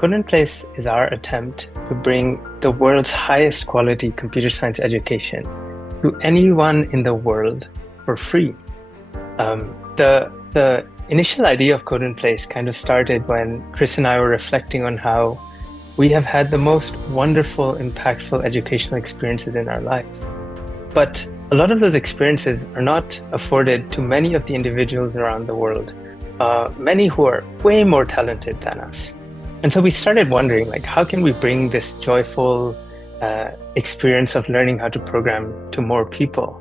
Code in Place is our attempt to bring the world's highest quality computer science education to anyone in the world for free. The initial idea of Code in Place kind of started when Chris and I were reflecting on how we have had the most wonderful, impactful educational experiences in our lives. But a lot of those experiences are not afforded to many of the individuals around the world, many who are way more talented than us. And so we started wondering, like, how can we bring this joyful experience of learning how to program to more people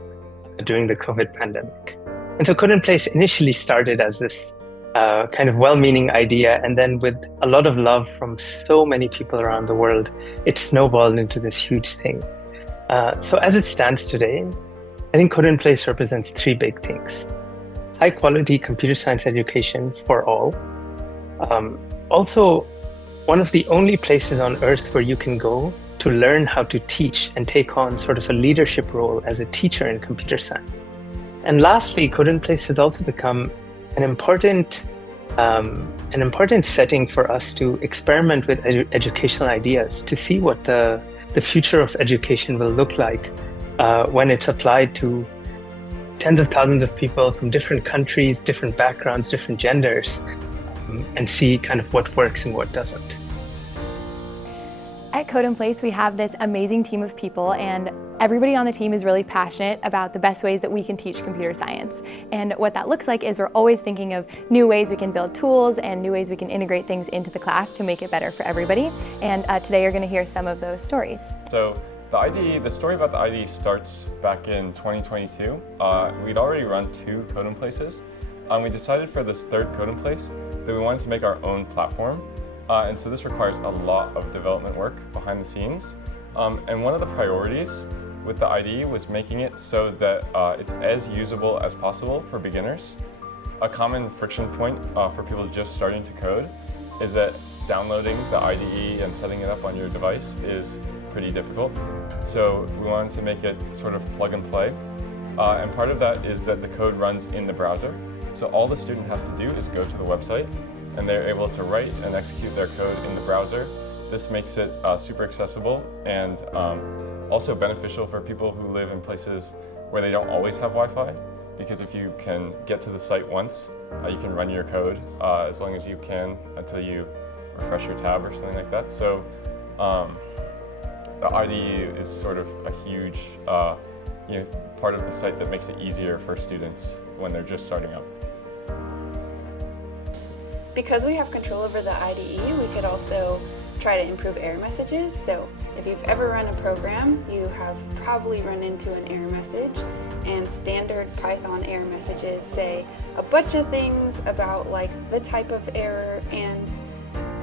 during the COVID pandemic? And so Code in Place initially started as this kind of well-meaning idea, and then with a lot of love from so many people around the world, it snowballed into this huge thing. So as it stands today, I think Code in Place represents three big things: high-quality computer science education for all. Also, one of the only places on earth where you can go to learn how to teach and take on sort of a leadership role as a teacher in computer science. And lastly, Code in Place has also become an important setting for us to experiment with educational ideas, to see what the future of education will look like when it's applied to tens of thousands of people from different countries, different backgrounds, different genders, and see kind of what works and what doesn't. At Code in Place, we have this amazing team of people, and everybody on the team is really passionate about the best ways that we can teach computer science. And what that looks like is we're always thinking of new ways we can build tools and new ways we can integrate things into the class to make it better for everybody. And today you're going to hear some of those stories. So the story about the IDE starts back in 2022. We'd already run 2 Code in Places. We decided for this third Code in Place that we wanted to make our own platform. And so this requires a lot of development work behind the scenes. And one of the priorities with the IDE was making it so that it's as usable as possible for beginners. A common friction point for people just starting to code is that downloading the IDE and setting it up on your device is pretty difficult. So we wanted to make it sort of plug and play. And part of that is that the code runs in the browser. So all the student has to do is go to the website, and they're able to write and execute their code in the browser. This makes it super accessible and also beneficial for people who live in places where they don't always have Wi-Fi, because if you can get to the site once, you can run your code as long as you can until you refresh your tab or something like that. So the IDE is sort of a huge part of the site that makes it easier for students when they're just starting out. Because we have control over the IDE, we could also try to improve error messages. So if you've ever run a program, you have probably run into an error message, and standard Python error messages say a bunch of things about like the type of error and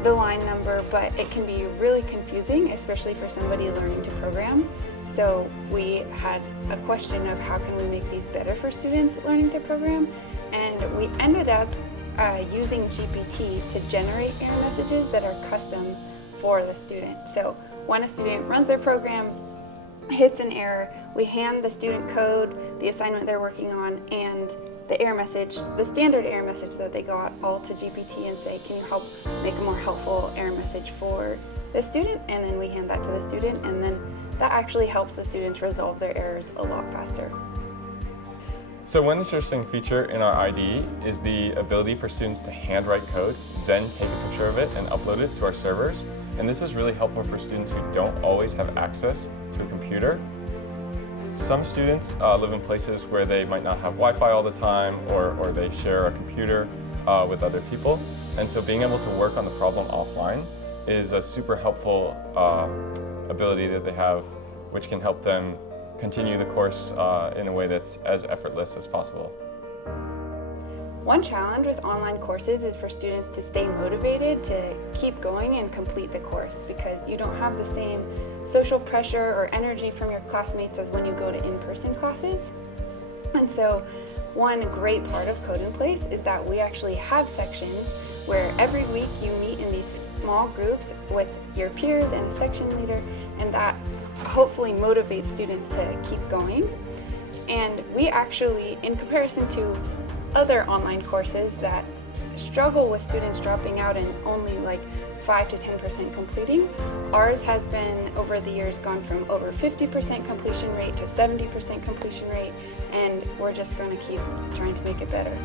the line number, but it can be really confusing, especially for somebody learning to program. So we had a question of how can we make these better for students learning to program, and we ended up using GPT to generate error messages that are custom for the student. So when a student runs their program, hits an error, we hand the student code, the assignment they're working on, and the error message, the standard error message that they got, all to GPT and say, can you help make a more helpful error message for the student? And then we hand that to the student, and then that actually helps the students resolve their errors a lot faster. So one interesting feature in our IDE is the ability for students to handwrite code, then take a picture of it and upload it to our servers. And this is really helpful for students who don't always have access to a computer. Some students live in places where they might not have Wi-Fi all the time, or they share a computer with other people. And so being able to work on the problem offline is a super helpful ability that they have, which can help them continue the course in a way that's as effortless as possible. One challenge with online courses is for students to stay motivated to keep going and complete the course, because you don't have the same social pressure or energy from your classmates as when you go to in-person classes. And so one great part of Code in Place is that we actually have sections where every week you meet in these small groups with your peers and a section leader, and that hopefully motivates students to keep going. And we actually, in comparison to other online courses that struggle with students dropping out and only like 5 to 10% completing. Ours has been, over the years, gone from over 50% completion rate to 70% completion rate, and we're just going to keep trying to make it better.